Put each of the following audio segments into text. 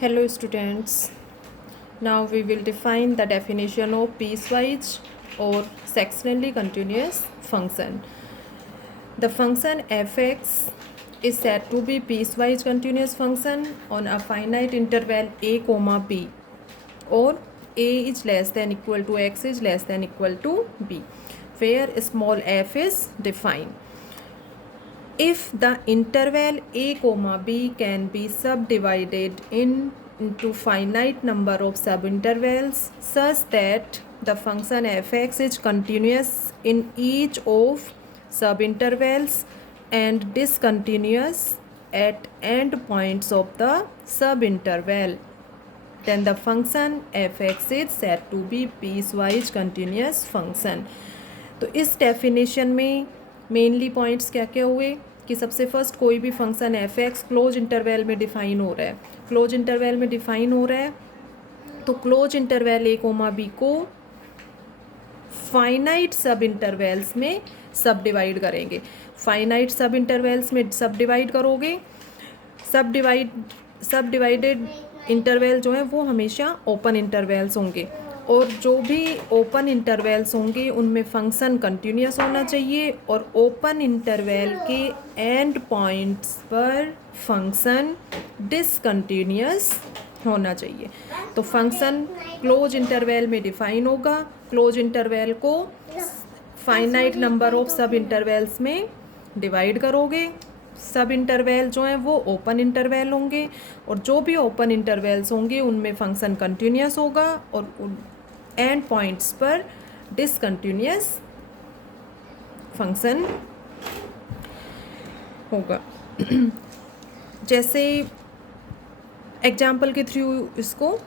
Hello students, now we will define the definition of piecewise or sectionally continuous function. The function f(x) is said to be piecewise continuous function on a finite interval a comma b, or a is less than equal to x is less than equal to b, where small f is defined. If the interval a comma b can be subdivided into finite number of subintervals such that the function f(x) is continuous in each of subintervals and discontinuous at endpoints of the subinterval, then the function f(x) is said to be piecewise continuous function. तो इस definition में mainly points क्या क्या हुए कि सबसे first कोई भी फंक्शन f(x) क्लोज इंटरवल में डिफाइन हो रहा है, क्लोज इंटरवल में डिफाइन हो रहा है तो close interval a comma b को फाइनाइट सब इंटरवल्स में सब डिवाइड करेंगे। फाइनाइट सब इंटरवल्स में सब डिवाइड करोगे, सब डिवाइडेड इंटरवल जो है वो हमेशा ओपन इंटरवल्स होंगे, और जो भी ओपन इंटरवल्स होंगे उनमें फंक्शन कंटिन्यूस होना चाहिए और ओपन इंटरवल के एंड पॉइंट्स पर फंक्शन डिसकंटिन्यूस होना चाहिए। तो फंक्शन क्लोज इंटरवल में डिफाइन होगा, क्लोज इंटरवल को फाइनाइट नंबर ऑफ सब इंटरवल्स में डिवाइड करोगे, सब इंटरवल जो हैं वो ओपन इंटरवल होंगे और जो भी ओपन इंटरवल्स होंगे उनमें फंक्शन कंटिन्यूस होगा और एंड पॉइंट्स पर डिसकंटिन्यूस फंक्शन होगा। जैसे एग्जाम्पल के थ्रू इसको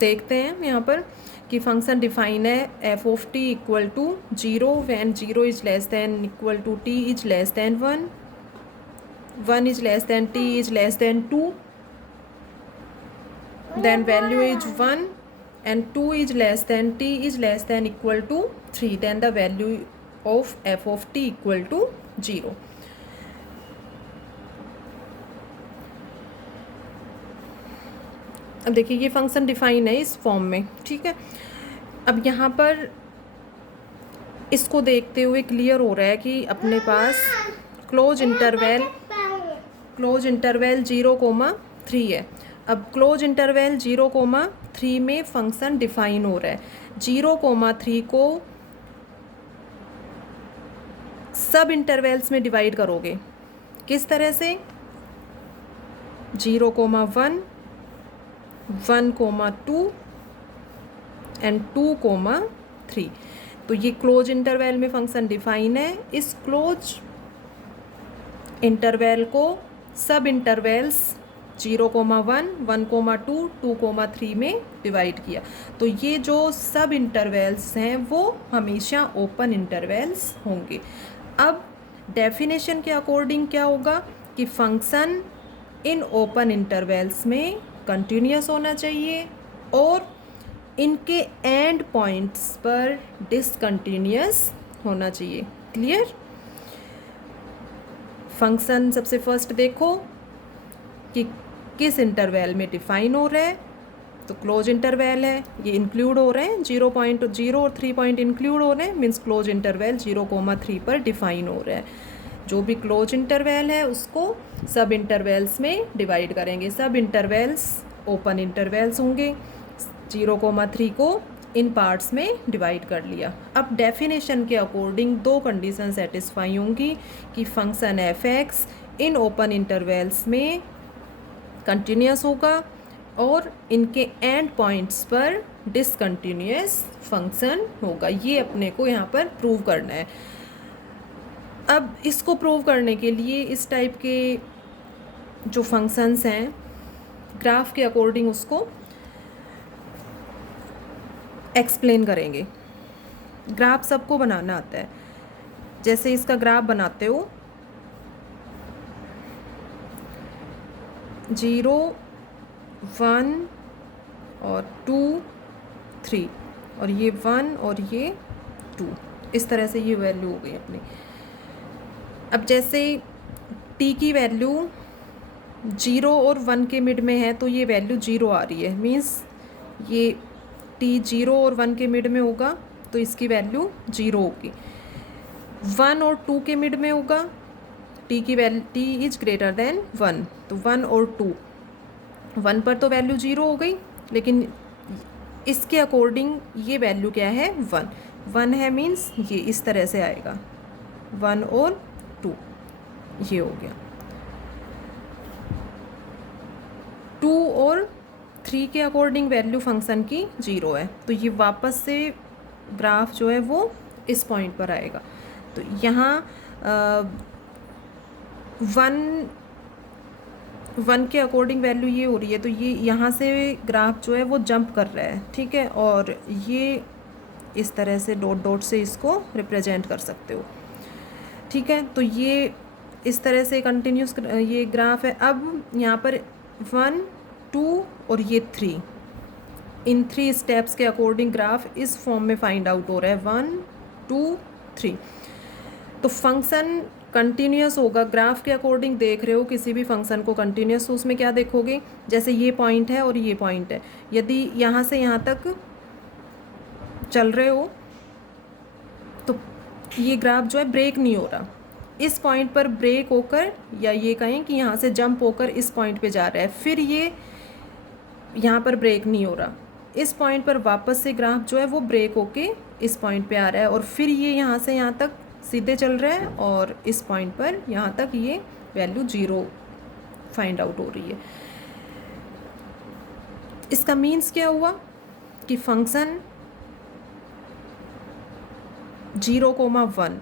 देखते हैं यहाँ पर कि फंक्शन डिफाइन है F of T equal to 0 when 0 is less than equal to T is less than 1 is less than t is less than 2, then value is 1, and 2 is less than t is less than equal to 3, then the value of f of t equal to 0. अब देखिए ये function define है इस form में, ठीक है। अब यहाँ पर इसको देखते हुए क्लियर हो रहा है कि अपने पास क्लोज इंटरवल 0,3 है। अब क्लोज इंटरवल 0,3 में फंक्शन डिफाइन हो रहा है। 0,3 को सब इंटरवल्स में डिवाइड करोगे किस तरह से, 0,1, 1,2 एंड 2,3। तो ये क्लोज इंटरवल में फंक्शन डिफाइन है। इस क्लोज इंटरवल को सब इंटरवल्स 0,1, 1,2, 2,3 में डिवाइड किया, तो ये जो सब इंटरवल्स हैं वो हमेशा ओपन इंटरवल्स होंगे। अब डेफिनेशन के अकॉर्डिंग क्या होगा कि फंक्शन इन ओपन इंटरवल्स में कंटिन्यूस होना चाहिए और इनके एंड पॉइंट्स पर डिसकंटिन्यूस होना चाहिए। क्लियर? फंक्शन सबसे फर्स्ट देखो कि किस इंटरवल में डिफाइन हो रहा है, तो क्लोज इंटरवल है, ये इंक्लूड हो रहे हैं 0.0 और 3 पॉइंट इंक्लूड हो रहे हैं, मीन्स क्लोज इंटरवल 0,3 पर डिफाइन हो रहा है। जो भी क्लोज इंटरवल है उसको सब इंटरवल्स में डिवाइड करेंगे, सब इंटरवल्स ओपन इंटरवल्स होंगे। 0,3 को इन पार्ट्स में डिवाइड कर लिया। अब डेफिनेशन के अकॉर्डिंग दो कंडीशन सेटिस्फाई होंगी कि function f(x) in open intervals में कंटिन्यूस होगा और इनके एंड पॉइंट्स पर डिसकंटिन्यूस फंक्शन होगा। ये अपने को यहाँ पर प्रूव करना है। अब इसको प्रूव करने के लिए इस टाइप के जो फंक्शंस हैं ग्राफ के अकॉर्डिंग उसको एक्सप्लेन करेंगे। ग्राफ सबको बनाना आता है। जैसे इसका ग्राफ बनाते हो 0, 1 और 2, 3 और ये 1 और ये 2, इस तरह से ये वैल्यू हो गई अपनी। अब जैसे t की वैल्यू 0 और 1 के मिड में है तो ये वैल्यू 0 आ रही है, मीन्स ये t 0 और 1 के मिड में होगा तो इसकी वैल्यू 0 होगी। 1 और 2 के मिड में होगा, t की value t is greater than 1, तो 1 और 2, 1 पर तो वैल्यू 0 हो गई, लेकिन इसके अकॉर्डिंग ये वैल्यू क्या है 1 है, मीन्स ये इस तरह से आएगा 1 और 2, ये हो गया। 2 और 3 के अकॉर्डिंग वैल्यू फंक्शन की 0 है, तो ये वापस से ग्राफ जो है वो इस पॉइंट पर आएगा। तो यहाँ 1 के अकॉर्डिंग वैल्यू ये हो रही है, तो ये यहाँ से ग्राफ जो है वो जंप कर रहा है, ठीक है, और ये इस तरह से डॉट डॉट से इसको रिप्रेजेंट कर सकते हो, ठीक है। तो ये इस तरह से कंटिन्यूस ये ग्राफ है। अब यहाँ पर 1, 2 और ये 3, इन 3 स्टेप्स के अकॉर्डिंग ग्राफ इस फॉर्म में फाइंड आउट हो रहा है 1, 2, 3। तो फंक्शन कंटिन्यूस होगा, ग्राफ के अकॉर्डिंग देख रहे हो किसी भी फंक्शन को कंटिन्यूस, तो उसमें क्या देखोगे, जैसे ये पॉइंट है और ये पॉइंट है, यदि यहाँ से यहाँ तक चल रहे हो तो ये ग्राफ जो है ब्रेक नहीं हो रहा, इस पॉइंट पर ब्रेक होकर, या ये कहें कि यहाँ से जंप होकर इस पॉइंट पे जा रहा है, फिर ये यहाँ पर ब्रेक नहीं हो रहा, इस पॉइंट पर वापस से ग्राफ जो है वो ब्रेक होके इस पॉइंट पे आ रहा है, और फिर ये यहाँ से यहाँ तक सीधे चल रहा है, और इस पॉइंट पर यहाँ तक ये वैल्यू 0 फाइंड आउट हो रही है। इसका मीन्स क्या हुआ कि फंक्शन 0,1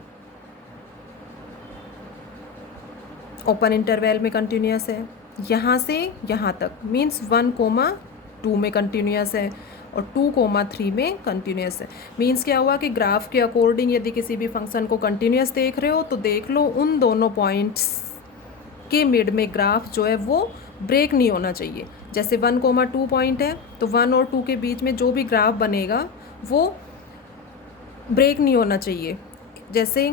ओपन इंटरवल में कंटिन्यूस है, यहाँ से यहाँ तक मीन्स 1,2 में कंटिन्यूस है, और 2,3 में कंटिन्यूस है। मीन्स क्या हुआ कि ग्राफ के अकॉर्डिंग यदि किसी भी फंक्शन को कंटिन्यूस देख रहे हो तो देख लो उन दोनों पॉइंट्स के मिड में ग्राफ जो है वो ब्रेक नहीं होना चाहिए। जैसे 1,2 पॉइंट है तो 1 और 2 के बीच में जो भी ग्राफ बनेगा वो ब्रेक नहीं होना चाहिए। जैसे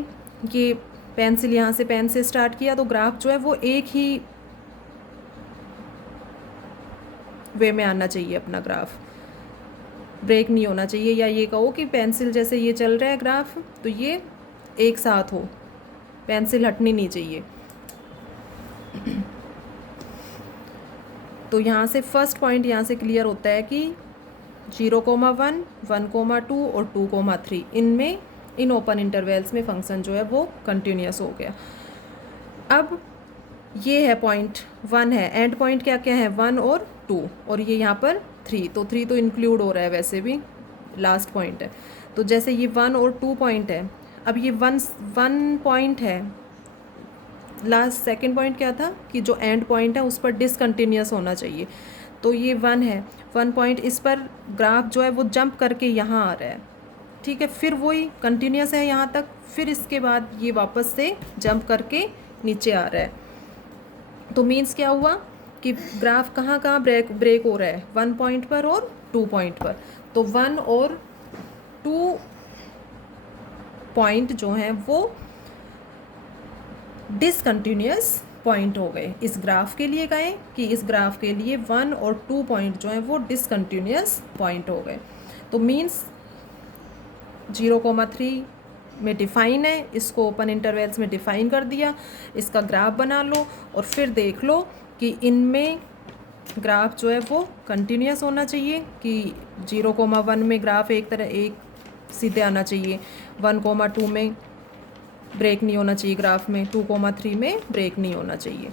ये पेंसिल, यहाँ से पेन से स्टार्ट किया तो ग्राफ जो है वो एक ही वे में आना चाहिए, अपना ग्राफ ब्रेक नहीं होना चाहिए। या ये कहो कि पेंसिल जैसे ये चल रहा है ग्राफ तो ये एक साथ हो, पेंसिल हटनी नहीं चाहिए। तो यहाँ से फर्स्ट पॉइंट यहाँ से क्लियर होता है कि 0,1, 1,2 और 2,3 इनमें इन ओपन इंटरवल्स में फंक्शन जो है वो कंटिन्यूस हो गया। अब ये है पॉइंट 1 है, एंड पॉइंट क्या क्या है 1 और 2, और ये यहाँ पर 3, तो 3 तो इंक्लूड हो रहा है, वैसे भी लास्ट पॉइंट है। तो जैसे ये 1 और 2 पॉइंट है, अब ये 1 पॉइंट है, लास्ट सेकंड पॉइंट क्या था कि जो एंड पॉइंट है उस पर डिसकंटिन्यूस होना चाहिए, तो ये 1 है, 1 पॉइंट, इस पर ग्राफ जो है वो जंप करके यहाँ आ रहा है, ठीक है, फिर वही कंटिन्यूस है यहाँ तक, फिर इसके बाद ये वापस से जंप करके नीचे आ रहा है। तो मीन्स क्या हुआ कि ग्राफ कहाँ कहाँ ब्रेक हो रहा है, 1 पॉइंट पर और 2 पॉइंट पर। तो 1 और 2 पॉइंट जो हैं वो डिसकंटिन्यूस पॉइंट हो गए इस ग्राफ के लिए। कहें कि इस ग्राफ के लिए 1 और 2 पॉइंट जो हैं वो डिसकंटिन्यूस पॉइंट हो गए। तो मीन्स 0,3 में डिफ़ाइन है, इसको ओपन इंटरवल्स में डिफ़ाइन कर दिया, इसका ग्राफ बना लो और फिर देख लो कि इनमें ग्राफ जो है वो कंटिन्यूस होना चाहिए, कि 0,1 में ग्राफ एक सीधे आना चाहिए, 1,2 में ब्रेक नहीं होना चाहिए ग्राफ में, 2,3 में ब्रेक नहीं होना चाहिए,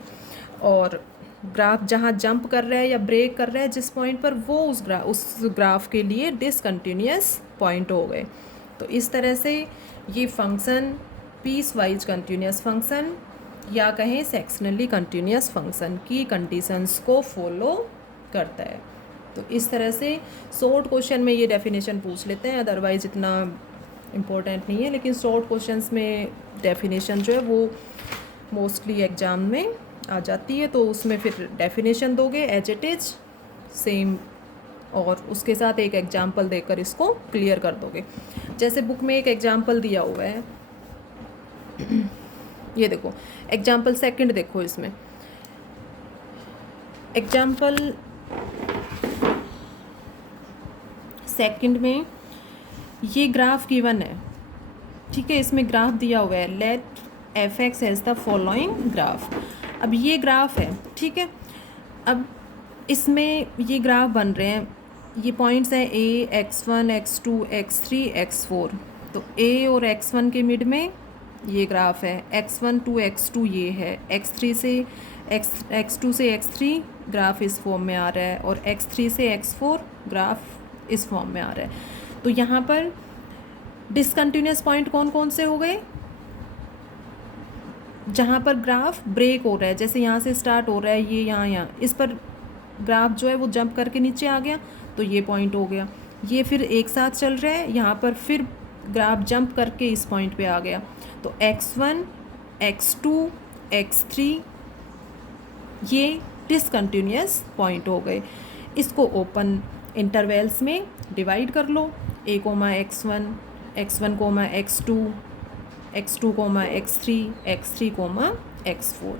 और ग्राफ जहाँ जंप कर रहा है या ब्रेक कर रहा है जिस पॉइंट पर, वो उस ग्राफ के लिए डिसकंटिन्यूस पॉइंट हो गए। तो इस तरह से ये function piece wise continuous function या कहें सेक्शनली कंटिन्यूस फंक्शन की कंडीशंस को फॉलो करता है। तो इस तरह से शॉर्ट क्वेश्चन में ये डेफिनेशन पूछ लेते हैं, अदरवाइज इतना इम्पोर्टेंट नहीं है, लेकिन शॉर्ट क्वेश्चंस में डेफिनेशन जो है वो मोस्टली एग्ज़ाम में आ जाती है, तो उसमें फिर डेफिनेशन दोगे एज इट इज़ सेम, और उसके साथ एक एग्जाम्पल देकर इसको क्लियर कर दोगे। जैसे बुक में एक एग्जाम्पल दिया हुआ है, ये देखो एग्जाम्पल सेकंड देखो, इसमें एग्जाम्पल सेकंड में ये ग्राफ गिवन है, ठीक है, इसमें ग्राफ दिया हुआ है, let F X has the following graph. अब ये ग्राफ है, ठीक है, अब इसमें ये ग्राफ बन रहे हैं, ये पॉइंट्स हैं ए, x1, x2, x3, x4। तो ए और x1 के मिड में ये ग्राफ है, x1 to x2 ये है, x2 से x3 ग्राफ इस फॉर्म में आ रहा है, और x3 से x4 ग्राफ इस फॉर्म में आ रहा है। तो यहाँ पर डिसकंटिन्यूस पॉइंट कौन कौन से हो गए? जहाँ पर ग्राफ ब्रेक हो रहा है, जैसे यहाँ से स्टार्ट हो रहा है, ये यहाँ इस पर ग्राफ जो है वो जंप करके नीचे आ गया, तो ये पॉइंट हो गया। ये फिर एक साथ चल रहा है, यहाँ पर फिर ग्राफ जंप करके इस पॉइंट पे आ गया, तो x1, x2, x3 ये डिसकंटिन्यूस पॉइंट हो गए। इसको ओपन इंटरवल्स में डिवाइड कर लो, a, x1, x1, x2, x2, x3, x3, x4।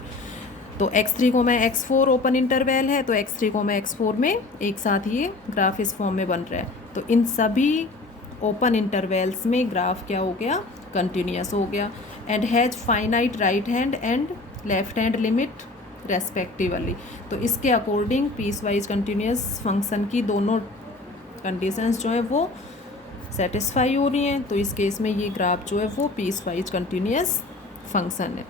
तो x3, x4 ओपन इंटरवल है, तो x3, x4 में एक साथ ये ग्राफ इस फॉर्म में बन रहा है। तो इन सभी ओपन इंटरवल्स में ग्राफ क्या हो गया? कंटिन्यूस हो गया। And has finite right hand and left hand limit respectively. तो इसके according piece wise continuous function की दोनों कंडीशंस जो है वो सेटिस्फाई हो रही हैं। तो इस केस में ये ग्राफ जो है वो पीस वाइज कंटिन्यूस फंक्शन है।